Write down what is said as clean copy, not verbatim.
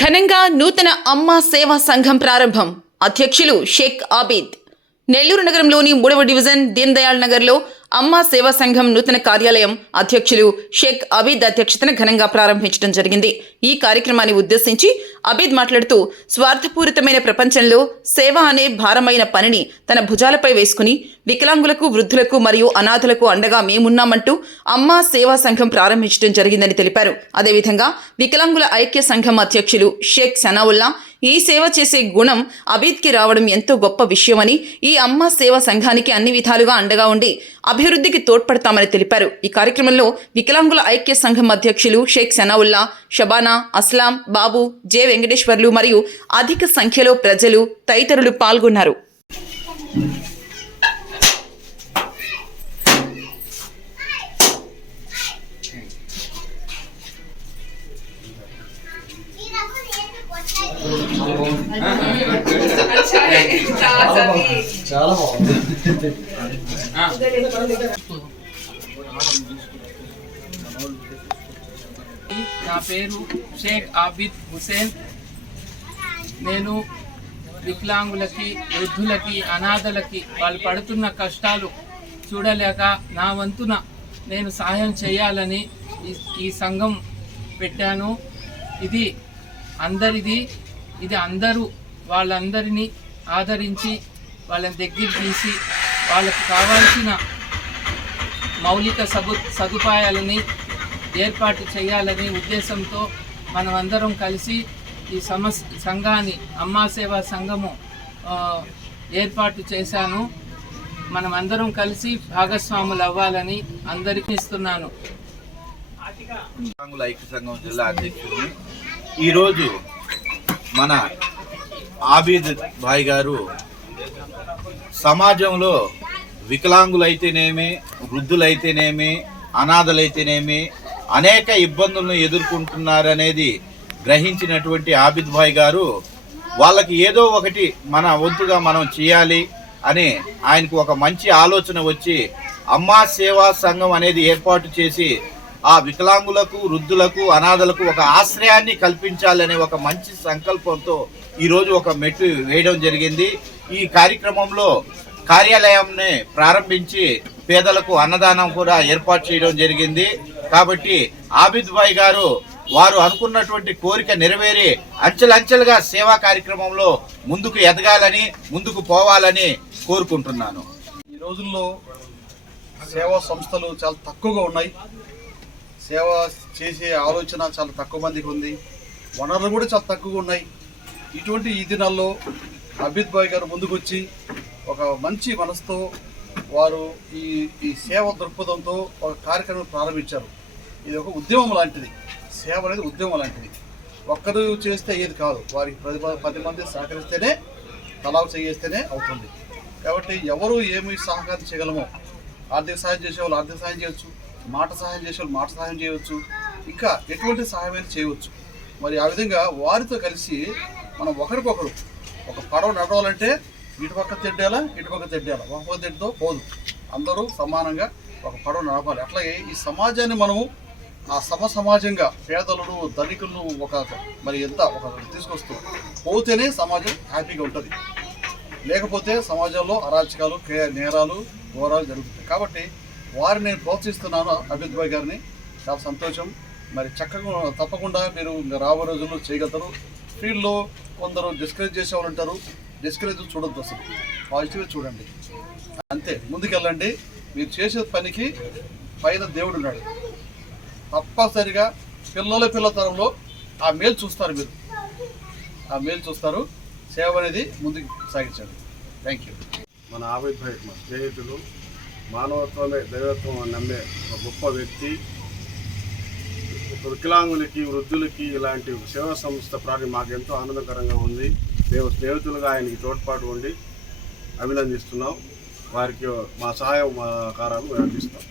ఘనంగా నూతన అమ్మా సేవా సంఘం ప్రారంభం. అధ్యక్షులు షేక్ ఆబిద్. నెల్లూరు నగరంలోని 3వ డివిజన్ దీన్ దయాళ్ నగర్లో అమ్మా సేవా సంఘం నూతన కార్యాలయం అధ్యక్షులు షేక్ అబీద్ అధ్యక్షతన ఘనంగా ప్రారంభించడం జరిగింది. ఈ కార్యక్రమాన్ని ఉద్దేశించి అబీద్ మాట్లాడుతూ, స్వార్థపూరితమైన ప్రపంచంలో సేవ అనే భారమైన పనిని తన భుజాలపై వేసుకుని వికలాంగులకు, వృద్ధులకు మరియు అనాథలకు అండగా మేమున్నామంటూ అమ్మా సేవా సంఘం ప్రారంభించడం జరిగిందని తెలిపారు. అదేవిధంగా వికలాంగుల ఐక్య సంఘం అధ్యక్షులు షేక్ సనావుల్లా, ఈ సేవ చేసే గుణం అబీద్కి రావడం ఎంతో గొప్ప విషయమని, ఈ అమ్మా సేవా సంఘానికి అన్ని విధాలుగా అండగా ఉండి అభివృద్ధికి తోడ్పడతామని తెలిపారు. ఈ కార్యక్రమంలో వికలాంగుల ఐక్య సంఘం అధ్యక్షులు షేక్ సనావుల్లా, షబానా, అస్లాం, బాబు, జె వెంకటేశ్వర్లు మరియు అధిక సంఖ్యలో ప్రజలు తదితరులు పాల్గొన్నారు. చాలా బాగుంది. నా పేరు షేక్ ఆబిద్ హుసేన్. నేను వికలాంగులకి, వృద్ధులకి, అనాథలకి వాళ్ళు పడుతున్న కష్టాలు చూడలేక నా వంతున నేను సహాయం చేయాలని ఈ సంఘం పెట్టాను. ఇది అందరిది. ఇది అందరూ వాళ్ళందరినీ ఆదరించి వాళ్ళని దగ్గర తీసి వాళ్ళకు కావాల్సిన మౌలిక సదుపాయాలని ఏర్పాటు చేయాలనే ఉద్దేశంతో మనమందరం కలిసి ఈ సంఘాన్ని అమ్మా సేవా సంఘము ఏర్పాటు చేశాను. మనమందరం కలిసి భాగస్వాములు అవ్వాలని అందరికీ ఇస్తున్నాను. ఐక్య సంఘం జిల్లా అధ్యక్షుడిని. ఈరోజు మన ఆబీద్ భాయ్ గారు సమాజంలో వికలాంగులైతేనేమి, వృద్ధులైతేనేమి, అనాథలైతేనేమి అనేక ఇబ్బందులను ఎదుర్కొంటున్నారనేది గ్రహించినటువంటి ఆబిద్ భాయ్ గారు వాళ్ళకి ఏదో ఒకటి మన వంతుగా మనం చేయాలి అని ఆయనకు ఒక మంచి ఆలోచన వచ్చి అమ్మా సేవా సంఘం అనేది ఏర్పాటు చేసి ఆ వికలాంగులకు, వృద్ధులకు, అనాథలకు ఒక ఆశ్రయాన్ని కల్పించాలనే ఒక మంచి సంకల్పంతో ఈరోజు ఒక మెట్టు వేయడం జరిగింది. ఈ కార్యక్రమంలో కార్యాలయాన్ని ప్రారంభించి పేదలకు అన్నదానం కూడా ఏర్పాటు చేయడం జరిగింది. కాబట్టి ఆబిద్ భాయ్ గారు వారు అనుకున్నటువంటి కోరిక నెరవేరి అంచెలంచెలుగా సేవా కార్యక్రమంలో ముందుకు ఎదగాలని, ముందుకు పోవాలని కోరుకుంటున్నాను. ఈ రోజుల్లో సేవా సంస్థలు చాలా తక్కువగా ఉన్నాయి. సేవ చేసే ఆలోచన చాలా తక్కువ మందికి ఉంది. వనరులు కూడా చాలా తక్కువగా ఉన్నాయి. ఇటువంటి ఈ దినాల్లో అబీద్ భాయ్ గారు ముందుకొచ్చి ఒక మంచి మనసుతో వారు ఈ సేవ దృక్పథంతో ఒక కార్యక్రమం ప్రారంభించారు. ఇది ఒక ఉద్యమం లాంటిది. సేవ అనేది ఉద్యమం లాంటిది. ఒక్కరు చేస్తే ఏది కాదు. వారికి 10 మంది సహకరిస్తేనే, తలాకు చేస్తేనే అవుతుంది. కాబట్టి ఎవరు ఏమి సహకరించగలమో, ఆర్థిక సహాయం చేసేవాళ్ళు ఆర్థిక సహాయం చేయవచ్చు, మాట సహాయం చేసేవాళ్ళు మాట సహాయం చేయవచ్చు, ఇంకా ఎటువంటి సహాయమైనా చేయవచ్చు. మరి ఆ విధంగా వారితో కలిసి మనం ఒకరికొకరు ఒక పడవ నడవాలంటే ఇటుపక్క తెడ్డాలా, ఇటుపక్క తెడ్డాలా, ఒక పక్క తెడ్డుతో పోదు. అందరూ సమానంగా ఒక పడవ నడపాలి. అట్లాగే ఈ సమాజాన్ని మనము ఆ సమాజంగా పేదలను, ధనికులను ఒక తీసుకొస్తూ పోతేనే సమాజం హ్యాపీగా ఉంటుంది. లేకపోతే సమాజంలో అరాచకాలు, నేరాలు, ఘోరాలు జరుగుతాయి. కాబట్టి వారిని నేను ప్రోత్సహిస్తున్నాను. అబీద్ భాయ్ గారిని చాలా సంతోషం. మరి చక్కగా తప్పకుండా మీరు రాబోయే రోజుల్లో చేయగలుగుతారు. ఫీల్డ్లో కొందరు డిస్కరేజ్ చేసేవాళ్ళు ఉంటారు. డిస్కరేజ్ చూడొద్దు, అసలు పాజిటివ్గా చూడండి. అంతే, ముందుకెళ్ళండి. మీరు చేసే పనికి పైన దేవుడు ఉన్నాడు. తప్పనిసరిగా పిల్లల తరంలో ఆ మేలు చూస్తారు. మీరు ఆ మేలు చూస్తారు. సేవ అనేది ముందుకు సాగించండి. Thank you. మన ఆబిద్ భాయ్ మా స్నేహితులు, మానవత్వమే దైవత్వం అని నమ్మే ఒక గొప్ప వ్యక్తి. వికలాంగులకి, వృద్ధులకి ఇలాంటి సేవా సంస్థ ప్రారంభం మాకు ఎంతో ఆనందకరంగా ఉంది. మేము స్నేహితులుగా ఆయనకి తోడ్పాటు ఉండి అభినందిస్తున్నాం. వారికి మా సహాయం, మా కారాలు మేము అందిస్తాం.